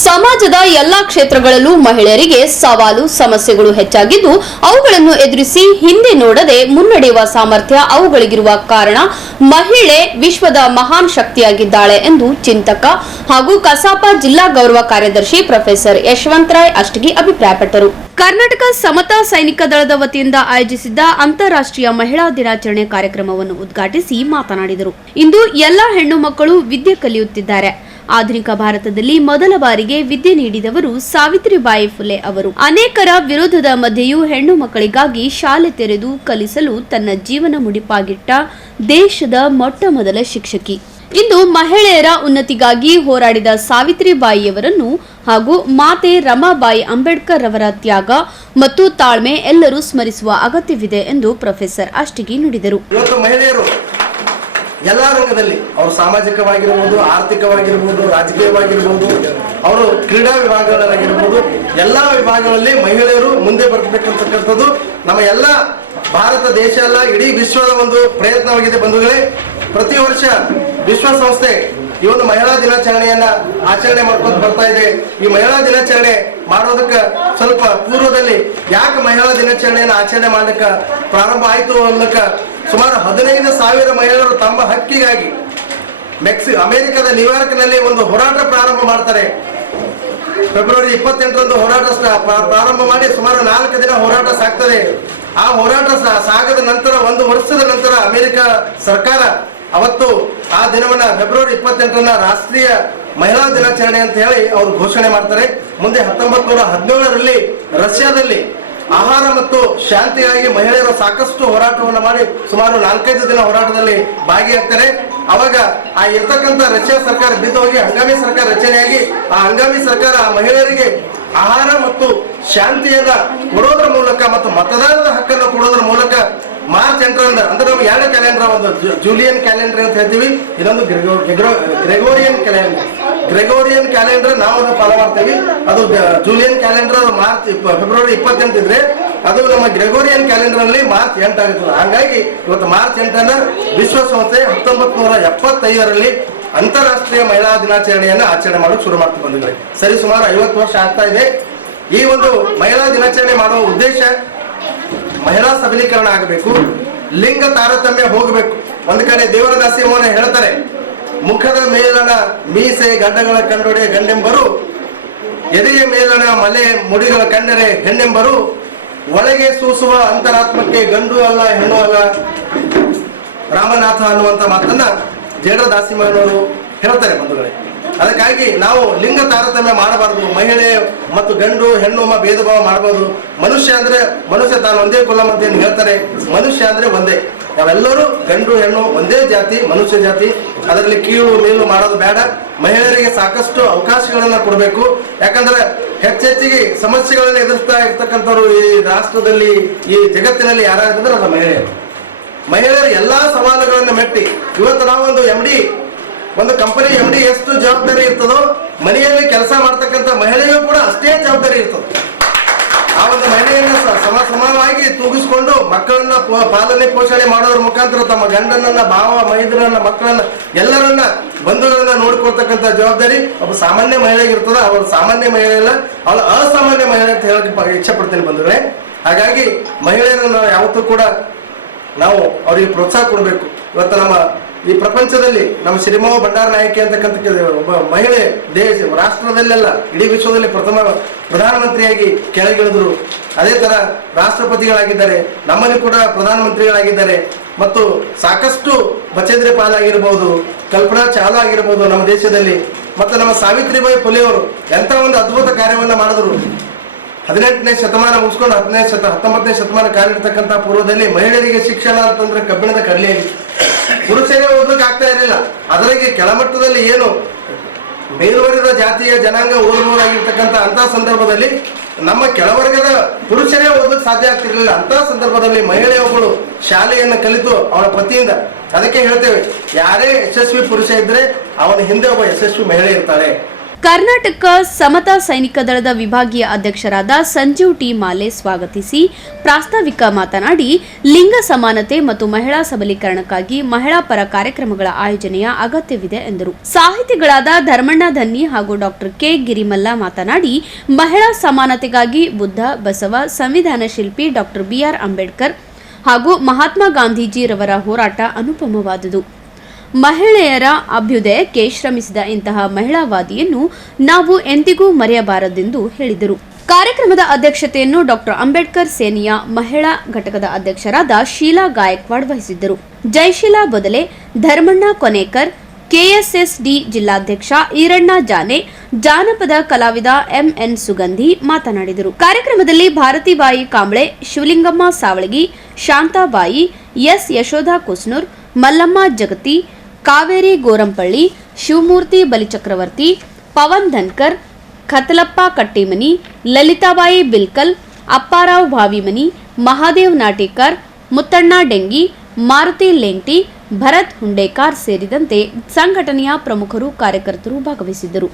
ಸಮಾಜದ ಎಲ್ಲಾ ಕ್ಷೇತ್ರಗಳಲ್ಲೂ ಮಹಿಳೆಯರಿಗೆ ಸವಾಲು ಸಮಸ್ಯೆಗಳು ಹೆಚ್ಚಾಗಿದ್ದು ಅವುಗಳನ್ನು ಎದುರಿಸಿ ಹಿಂದೆ ನೋಡದೆ ಮುನ್ನಡೆಯುವ ಸಾಮರ್ಥ್ಯ ಅವುಗಳಿಗಿರುವ ಕಾರಣ ಮಹಿಳೆ ವಿಶ್ವದ ಮಹಾನ್ ಶಕ್ತಿಯಾಗಿದ್ದಾಳೆ ಎಂದು ಚಿಂತಕ ಹಾಗೂ ಕಸಾಪ ಜಿಲ್ಲಾ ಗೌರವ ಕಾರ್ಯದರ್ಶಿ ಪ್ರೊಫೆಸರ್ ಯಶವಂತರಾಯ್ ಅಷ್ಟಗಿ ಅಭಿಪ್ರಾಯಪಟ್ಟರು. ಕರ್ನಾಟಕ ಸಮತಾ ಸೈನಿಕ ದಳದ ವತಿಯಿಂದ ಆಯೋಜಿಸಿದ್ದ ಅಂತಾರಾಷ್ಟ್ರೀಯ ಮಹಿಳಾ ದಿನಾಚರಣೆ ಕಾರ್ಯಕ್ರಮವನ್ನು ಉದ್ಘಾಟಿಸಿ ಮಾತನಾಡಿದರು. ಇಂದು ಎಲ್ಲಾ ಹೆಣ್ಣು ಮಕ್ಕಳು ವಿದ್ಯೆ ಕಲಿಯುತ್ತಿದ್ದಾರೆ. ಆಧುನಿಕ ಭಾರತದಲ್ಲಿ ಮೊದಲ ಬಾರಿಗೆ ವಿದ್ಯೆ ನೀಡಿದವರು ಸಾವಿತ್ರಿಬಾಯಿ ಫುಲೆ ಅವರು. ಅನೇಕರ ವಿರೋಧದ ಮಧ್ಯೆಯೂ ಹೆಣ್ಣು ಮಕ್ಕಳಿಗಾಗಿ ಶಾಲೆ ತೆರೆದು ಕಲಿಸಲು ತನ್ನ ಜೀವನ ಮುಡಿಪಾಗಿಟ್ಟ ದೇಶದ ಮೊಟ್ಟ ಮೊದಲ ಶಿಕ್ಷಕಿ. ಇಂದು ಮಹಿಳೆಯರ ಉನ್ನತಿಗಾಗಿ ಹೋರಾಡಿದ ಸಾವಿತ್ರಿಬಾಯಿಯವರನ್ನು ಹಾಗೂ ಮಾತೆ ರಮಾಬಾಯಿ ಅಂಬೇಡ್ಕರ್ ಅವರ ತ್ಯಾಗ ಮತ್ತು ತಾಳ್ಮೆ ಎಲ್ಲರೂ ಸ್ಮರಿಸುವ ಅಗತ್ಯವಿದೆ ಎಂದು ಪ್ರೊಫೆಸರ್ ಅಷ್ಟಗಿ ನುಡಿದರು. ಎಲ್ಲ ರಂಗದಲ್ಲಿ ಅವರು ಸಾಮಾಜಿಕವಾಗಿರ್ಬೋದು, ಆರ್ಥಿಕವಾಗಿರ್ಬೋದು, ರಾಜಕೀಯವಾಗಿರ್ಬೋದು, ಅವರು ಕ್ರೀಡಾ ವಿಭಾಗಗಳಾಗಿರ್ಬೋದು, ಎಲ್ಲ ವಿಭಾಗಗಳಲ್ಲಿ ಮಹಿಳೆಯರು ಮುಂದೆ ಬರಬೇಕಂತಕ್ಕಂಥದ್ದು ನಮ್ಮ ಎಲ್ಲ ಭಾರತ ದೇಶ ಅಲ್ಲ ಇಡೀ ವಿಶ್ವದ ಒಂದು ಪ್ರಯತ್ನವಾಗಿದೆ. ಬಂಧುಗಳೇ, ಪ್ರತಿ ವರ್ಷ ವಿಶ್ವಸಂಸ್ಥೆ ಈ ಒಂದು ಮಹಿಳಾ ದಿನಾಚರಣೆಯನ್ನ ಆಚರಣೆ ಮಾಡ್ಕೊಂಡು ಬರ್ತಾ ಇದೆ. ಈ ಮಹಿಳಾ ದಿನಾಚರಣೆ ಮಾಡೋದಕ್ಕೆ ಸ್ವಲ್ಪ ಪೂರ್ವದಲ್ಲಿ ಯಾಕೆ ಮಹಿಳಾ ದಿನಾಚರಣೆಯನ್ನು ಆಚರಣೆ ಮಾಡಲಿಕ್ಕೆ ಪ್ರಾರಂಭ ಆಯಿತು ಅನ್ನಕ ಸುಮಾರು 15,000 ಮಹಿಳೆಯರು ತಮ್ಮ ಹಕ್ಕಿಗಾಗಿ ಅಮೆರಿಕದ ನ್ಯೂಯಾರ್ಕ್ನಲ್ಲಿ ಒಂದು ಹೋರಾಟ ಪ್ರಾರಂಭ ಮಾಡ್ತಾರೆ. ಫೆಬ್ರವರಿ 28ರಂದು ಹೋರಾಟ ಪ್ರಾರಂಭ ಮಾಡಿ ಸುಮಾರು 4 ದಿನ ಹೋರಾಟ ಸಾಗ್ತದೆ. ಆ ಹೋರಾಟ ಸಾಗದ ನಂತರ 1 ವರ್ಷದ ನಂತರ ಅಮೆರಿಕ ಸರ್ಕಾರ ಅವತ್ತು ಆ ದಿನವನ್ನ ಫೆಬ್ರವರಿ 28ರನ್ನ ರಾಷ್ಟ್ರೀಯ ಮಹಿಳಾ ದಿನಾಚರಣೆ ಅಂತ ಹೇಳಿ ಅವರು ಘೋಷಣೆ ಮಾಡ್ತಾರೆ. ಮುಂದೆ 1917ರಲ್ಲಿ ರಷ್ಯಾದಲ್ಲಿ ಆಹಾರ ಮತ್ತು ಶಾಂತಿಗಾಗಿ ಮಹಿಳೆಯರು ಸಾಕಷ್ಟು ಹೋರಾಟವನ್ನು ಮಾಡಿ ಸುಮಾರು 4-5 ದಿನ ಹೋರಾಟದಲ್ಲಿ ಭಾಗಿಯಾಗ್ತಾರೆ. ಅವಾಗ ಆ ಇರ್ತಕ್ಕಂಥ ರಷ್ಯಾ ಸರ್ಕಾರ ಬಿದ್ದು ಹೋಗಿ ಹಂಗಾಮಿ ಸರ್ಕಾರ ರಚನೆಯಾಗಿ ಆ ಹಂಗಾಮಿ ಸರ್ಕಾರ ಆ ಮಹಿಳೆಯರಿಗೆ ಆಹಾರ ಮತ್ತು ಶಾಂತಿಯನ್ನ ಕೊಡೋದ್ರ ಮೂಲಕ ಮತ್ತು ಮತದಾನದ ಹಕ್ಕನ್ನು ಕೊಡೋದ್ರ ಮೂಲಕ ಮಾರ್ಚ್ 8ರಂದ ಅಂದ್ರೆ ನಮ್ಗೆ 2 ಕ್ಯಾಲೆಂಡರ್, ಒಂದು ಜೂಲಿಯನ್ ಕ್ಯಾಲೆಂಡರ್ ಅಂತ ಹೇಳ್ತೀವಿ, ಇನ್ನೊಂದು ಗ್ರೆಗೋರಿಯನ್ ಕ್ಯಾಲೆಂಡರ್ ನಾವು ಫಾಲೋ ಮಾಡ್ತೇವೆ. ಅದು ಜೂಲಿಯನ್ ಕ್ಯಾಲೆಂಡರ್ ಫೆಬ್ರವರಿ 28 ಇದ್ರೆ ಅದು ನಮ್ಮ ಗ್ರೆಗೋರಿಯನ್ ಕ್ಯಾಲೆಂಡರ್ ಅಲ್ಲಿ ಮಾರ್ಚ್ 8 ಆಗುತ್ತದೆ. ಹಾಗಾಗಿ ಇವತ್ತು ಮಾರ್ಚ್ 8ನ ವಿಶ್ವಸಂಸ್ಥೆ 1975ರಲ್ಲಿ ಅಂತಾರಾಷ್ಟ್ರೀಯ ಮಹಿಳಾ ದಿನಾಚರಣೆಯನ್ನು ಆಚರಣೆ ಮಾಡೋಕೆ ಶುರು ಮಾಡ್ತಾ ಬಂದಿದ್ದಾರೆ. ಸರಿ ಸುಮಾರು 50 ವರ್ಷ ಆಗ್ತಾ ಇದೆ. ಈ ಒಂದು ಮಹಿಳಾ ದಿನಾಚರಣೆ ಮಾಡುವ ಉದ್ದೇಶ ಮಹಿಳಾ ಸಬಲೀಕರಣ ಆಗಬೇಕು, ಲಿಂಗ ತಾರತಮ್ಯ ಹೋಗಬೇಕು. ಒಂದ್ ಕಡೆ ದೇವರದಾಸಿ ಮೋಹನ ಹೇಳ್ತಾರೆ, ಮುಖದ ಮೇಲಣ ಮೀಸೆ ಗಡ್ಡಗಳ ಕಂಡೊಡೆ ಗಂಡೆಂಬರು, ಎದೆಯ ಮೇಲಣ ಮಲೆ ಮುಡಿಗಳ ಕಂಡರೆ ಹೆಣ್ಣೆಂಬರು, ಒಳಗೆ ಸೂಸುವ ಅಂತರಾತ್ಮಕ್ಕೆ ಗಂಡು ಅಲ್ಲ ಹೆಣ್ಣು ಅಲ್ಲ ರಾಮನಾಥ ಅನ್ನುವಂತ ಮಾತನ್ನ ಜೇಡರ ದಾಸಿಮಯ್ಯನವರು ಹೇಳ್ತಾರೆ ಬಂಧುಗಳೇ. ಅದಕ್ಕಾಗಿ ನಾವು ಲಿಂಗ ತಾರತಮ್ಯ ಮಾಡಬಾರದು, ಮಹಿಳೆ ಮತ್ತು ಗಂಡು ಹೆಣ್ಣು ಭೇದ ಭಾವ ಮಾಡಬಹುದು. ಮನುಷ್ಯ ಅಂದ್ರೆ ಮನುಷ್ಯ ತಾನು ಒಂದೇ ಕುಲಂ ಅಂತ ಏನು ಹೇಳ್ತಾರೆ, ಮನುಷ್ಯ ಅಂದ್ರೆ ಒಂದೇ. ನಾವೆಲ್ಲರೂ ಗಂಡು ಹೆಣ್ಣು ಒಂದೇ ಜಾತಿ, ಮನುಷ್ಯ ಜಾತಿ. ಅದರಲ್ಲಿ ಕೀಳು ಮೇಲು ಮಾಡೋದು ಬೇಡ. ಮಹಿಳೆಯರಿಗೆ ಸಾಕಷ್ಟು ಅವಕಾಶಗಳನ್ನ ಕೊಡಬೇಕು. ಯಾಕಂದ್ರೆ ಹೆಚ್ಚೆಚ್ಚಿಗೆ ಸಮಸ್ಯೆಗಳನ್ನ ಎದುರಿಸ್ತಾ ಇರ್ತಕ್ಕಂಥವ್ರು ಈ ರಾಷ್ಟ್ರದಲ್ಲಿ, ಈ ಜಗತ್ತಿನಲ್ಲಿ ಯಾರಾಗಿದ್ರೆ ಅದು ಮಹಿಳೆಯರು ಎಲ್ಲಾ ಸವಾಲುಗಳನ್ನ ಮೆಟ್ಟಿ ಇವತ್ತು ನಾವೊಂದು ಒಂದು ಕಂಪನಿ MD ಎಷ್ಟು ಜವಾಬ್ದಾರಿ ಇರ್ತದೋ ಮನೆಯಲ್ಲಿ ಕೆಲಸ ಮಾಡ್ತಕ್ಕಂಥ ಮಹಿಳೆಯೂ ಕೂಡ ಅಷ್ಟೇ ಜವಾಬ್ದಾರಿ ಇರ್ತದೆ. ಆ ಒಂದು ಮಹಿಳೆಯನ್ನ ಸಮಾನವಾಗಿ ತೂಗಿಸ್ಕೊಂಡು ಮಕ್ಕಳನ್ನ ಪಾಲನೆ ಪೋಷಣೆ ಮಾಡೋದ್ರ ಮುಖಾಂತರ ತಮ್ಮ ಗಂಡನನ್ನ, ಭಾವ, ಮೈದರನ್ನ, ಮಕ್ಕಳನ್ನ, ಎಲ್ಲರನ್ನ, ಬಂಧುಗಳನ್ನ ನೋಡ್ಕೊಳ್ತಕ್ಕಂಥ ಜವಾಬ್ದಾರಿ ಒಬ್ಬ ಸಾಮಾನ್ಯ ಮಹಿಳೆಗೆ ಇರ್ತದ. ಅವಳು ಸಾಮಾನ್ಯ ಮಹಿಳೆ ಅಲ್ಲ, ಅವಳು ಅಸಾಮಾನ್ಯ ಮಹಿಳೆ ಅಂತ ಹೇಳಕ್ಕೆ ಇಚ್ಛೆ ಪಡ್ತೇನೆ ಬಂಧುಗಳೇ. ಹಾಗಾಗಿ ಮಹಿಳೆಯರನ್ನ ಯಾವತ್ತೂ ಕೂಡ ನಾವು ಅವರಿಗೆ ಪ್ರೋತ್ಸಾಹ ಕೊಡಬೇಕು. ಇವತ್ತು ನಮ್ಮ ಈ ಪ್ರಪಂಚದಲ್ಲಿ ನಮ್ಮ ಶ್ರೀಮಾವ ಭಂಡಾರ ನಾಯಕಿ ಅಂತಕ್ಕಂಥ ಒಬ್ಬ ಮಹಿಳೆ ರಾಷ್ಟ್ರದಲ್ಲೆಲ್ಲ ಇಡೀ ವಿಶ್ವದಲ್ಲಿ ಪ್ರಥಮ ಪ್ರಧಾನಮಂತ್ರಿಯಾಗಿ ಕೆಳಗಿಳಿದ್ರು. ಅದೇ ತರ ರಾಷ್ಟ್ರಪತಿಗಳಾಗಿದ್ದಾರೆ, ನಮ್ಮಲ್ಲಿ ಕೂಡ ಪ್ರಧಾನಮಂತ್ರಿಗಳಾಗಿದ್ದಾರೆ. ಮತ್ತು ಸಾಕಷ್ಟು ಬಚೇಂದ್ರಿ ಪಾಲ್ ಆಗಿರ್ಬೋದು, ಕಲ್ಪನಾ ಚಾವ್ಲಾ ಆಗಿರ್ಬೋದು ನಮ್ಮ ದೇಶದಲ್ಲಿ. ಮತ್ತು ನಮ್ಮ ಸಾವಿತ್ರಿಬಾಯಿ ಫುಲೆ ಅವರು ಎಂತ ಒಂದು ಅದ್ಭುತ ಕಾರ್ಯವನ್ನ ಮಾಡಿದ್ರು. 18ನೇ ಶತಮಾನ ಮುಗಿಸ್ಕೊಂಡು 19ನೇ ಶತಮಾನ ಕಾಲಿರ್ತಕ್ಕಂಥ ಪೂರ್ವದಲ್ಲಿ ಮಹಿಳೆಯರಿಗೆ ಶಿಕ್ಷಣ ಅಂತಂದ್ರೆ ಕಬ್ಬಿಣದ ಕಡಲೆ, ಪುರುಷರೇ ಓದಲಿಕ್ಕೆ ಆಗ್ತಾ ಇರಲಿಲ್ಲ. ಅದರಾಗೆ ಕೆಳಮಟ್ಟದಲ್ಲಿ ಏನು ಮೇಲ್ವರ್ಗದ ಜಾತಿಯ ಜನಾಂಗ ಓದಬಹುದಾಗಿರ್ತಕ್ಕಂಥ ಅಂತ ಸಂದರ್ಭದಲ್ಲಿ ನಮ್ಮ ಕೆಳವರ್ಗದ ಪುರುಷರೇ ಓದಲಿಕ್ಕೆ ಸಾಧ್ಯ ಆಗ್ತಿರ್ಲಿಲ್ಲ. ಅಂತ ಸಂದರ್ಭದಲ್ಲಿ ಮಹಿಳೆಯೊಬ್ಬಳು ಶಾಲೆಯನ್ನು ಕಲಿತು ಅವಳ ಪತಿಯಿಂದ, ಅದಕ್ಕೆ ಹೇಳ್ತೇವೆ, ಯಾರೇ ಯಶಸ್ವಿ ಪುರುಷ ಇದ್ರೆ ಅವನ ಹಿಂದೆ ಒಬ್ಬ ಯಶಸ್ವಿ ಮಹಿಳೆ ಇರ್ತಾಳೆ. ಕರ್ನಾಟಕ ಸಮತಾ ಸೈನಿಕ ದಳದ ವಿಭಾಗೀಯ ಅಧ್ಯಕ್ಷರಾದ ಸಂಜೀವ್ ಟಿ ಮಾಲೆ ಸ್ವಾಗತಿಸಿ ಪ್ರಾಸ್ತಾವಿಕ ಮಾತನಾಡಿ, ಲಿಂಗ ಸಮಾನತೆ ಮತ್ತು ಮಹಿಳಾ ಸಬಲೀಕರಣಕ್ಕಾಗಿ ಮಹಿಳಾ ಪರ ಕಾರ್ಯಕ್ರಮಗಳ ಆಯೋಜನೆಯ ಅಗತ್ಯವಿದೆ ಎಂದರು. ಸಾಹಿತಿಗಳಾದ ಧರ್ಮಣ್ಣ ಧನ್ನಿ ಹಾಗೂ ಡಾಕ್ಟರ್ ಕೆ ಗಿರಿಮಲ್ಲ ಮಾತನಾಡಿ, ಮಹಿಳಾ ಸಮಾನತೆಗಾಗಿ ಬುದ್ಧ, ಬಸವ, ಸಂವಿಧಾನ ಶಿಲ್ಪಿ ಡಾಕ್ಟರ್ ಬಿಆರ್ ಅಂಬೇಡ್ಕರ್ ಹಾಗೂ ಮಹಾತ್ಮ ಗಾಂಧೀಜಿರವರ ಹೋರಾಟ ಅನುಪಮವಾದುದು. ಮಹಿಳೆಯರ ಅಭ್ಯುದಯಕ್ಕೆ ಶ್ರಮಿಸಿದ ಇಂತಹ ಮಹಿಳಾವಾದಿಯನ್ನು ನಾವು ಎಂದಿಗೂ ಮರೆಯಬಾರದೆಂದು ಹೇಳಿದರು. ಕಾರ್ಯಕ್ರಮದ ಅಧ್ಯಕ್ಷತೆಯನ್ನು ಡಾಕ್ಟರ್ ಅಂಬೇಡ್ಕರ್ ಸೇನೆಯ ಮಹಿಳಾ ಘಟಕದ ಅಧ್ಯಕ್ಷರಾದ ಶೀಲಾ ಗಾಯಕ್ವಾಡ್ ವಹಿಸಿದ್ದರು. ಜಯಶೀಲಾ ಬೊದಲೆ, ಧರ್ಮಣ್ಣ ಕೊನೇಕರ್, ಕೆಎಸ್ಎಸ್ಡಿ ಜಿಲ್ಲಾಧ್ಯಕ್ಷ ಈರಣ್ಣ ಜಾನೆ, ಜಾನಪದ ಕಲಾವಿದ ಎಂಎನ್ ಸುಗಂಧಿ ಮಾತನಾಡಿದರು. ಕಾರ್ಯಕ್ರಮದಲ್ಲಿ ಭಾರತಿಬಾಯಿ ಕಾಂಬ್ಳೆ, ಶಿವಲಿಂಗಮ್ಮ ಸಾವಳಗಿ, ಶಾಂತಾಬಾಯಿ, ಎಸ್ ಯಶೋಧ ಕುಸ್ನೂರ್, ಮಲ್ಲಮ್ಮ ಜಗತಿ, ಕಾವೇರಿ ಗೋರಂಪಳ್ಳಿ, ಶಿವಮೂರ್ತಿ ಬಲಿಚಕ್ರವರ್ತಿ, ಪವನ್ ಧನ್ಕರ್, ಖತಲಪ್ಪ ಕಟ್ಟಿಮನಿ, ಲಲಿತಾಬಾಯಿ ಬಿಲ್ಕಲ್, ಅಪ್ಪಾರಾವ್ ಭಾವಿಮನಿ, ಮಹಾದೇವ್ ನಾಟೇಕರ್, ಮುತ್ತಣ್ಣ ಡೆಂಗಿ, ಮಾರುತಿ ಲೆಂಟಿ, ಭರತ್ ಹುಂಡೇಕಾರ್ ಸೇರಿದಂತೆ ಸಂಘಟನೆಯ ಪ್ರಮುಖರು, ಕಾರ್ಯಕರ್ತರು ಭಾಗವಹಿಸಿದ್ದರು.